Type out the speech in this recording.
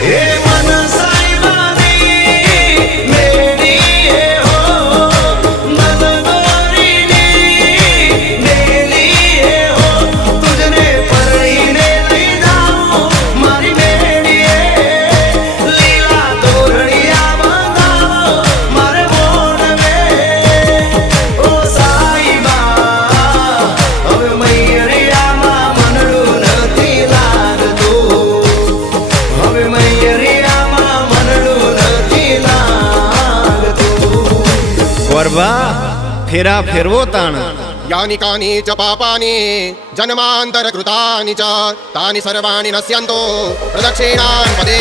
એ મન સાઈબાની મેળી એ હો મન દોરીની મેળી એ હો તુજને પરણીને લઈ જાઉં મારી મેળીએ લીલા દોરડિયા બંધાવો મારે મોઢવે ઓ સાઈબા હવે મૈયરિયામાં મનડું નથી લાગતું હવે મૈયરિયામાં મનડું નથી લાગતું વરવા ફેરા ફેરવો તાણ यानि कानि च पापानि जन्मान्तरकृतानि च तानि सर्वाणि नश्यन्तो प्रदक्षिणान् पदे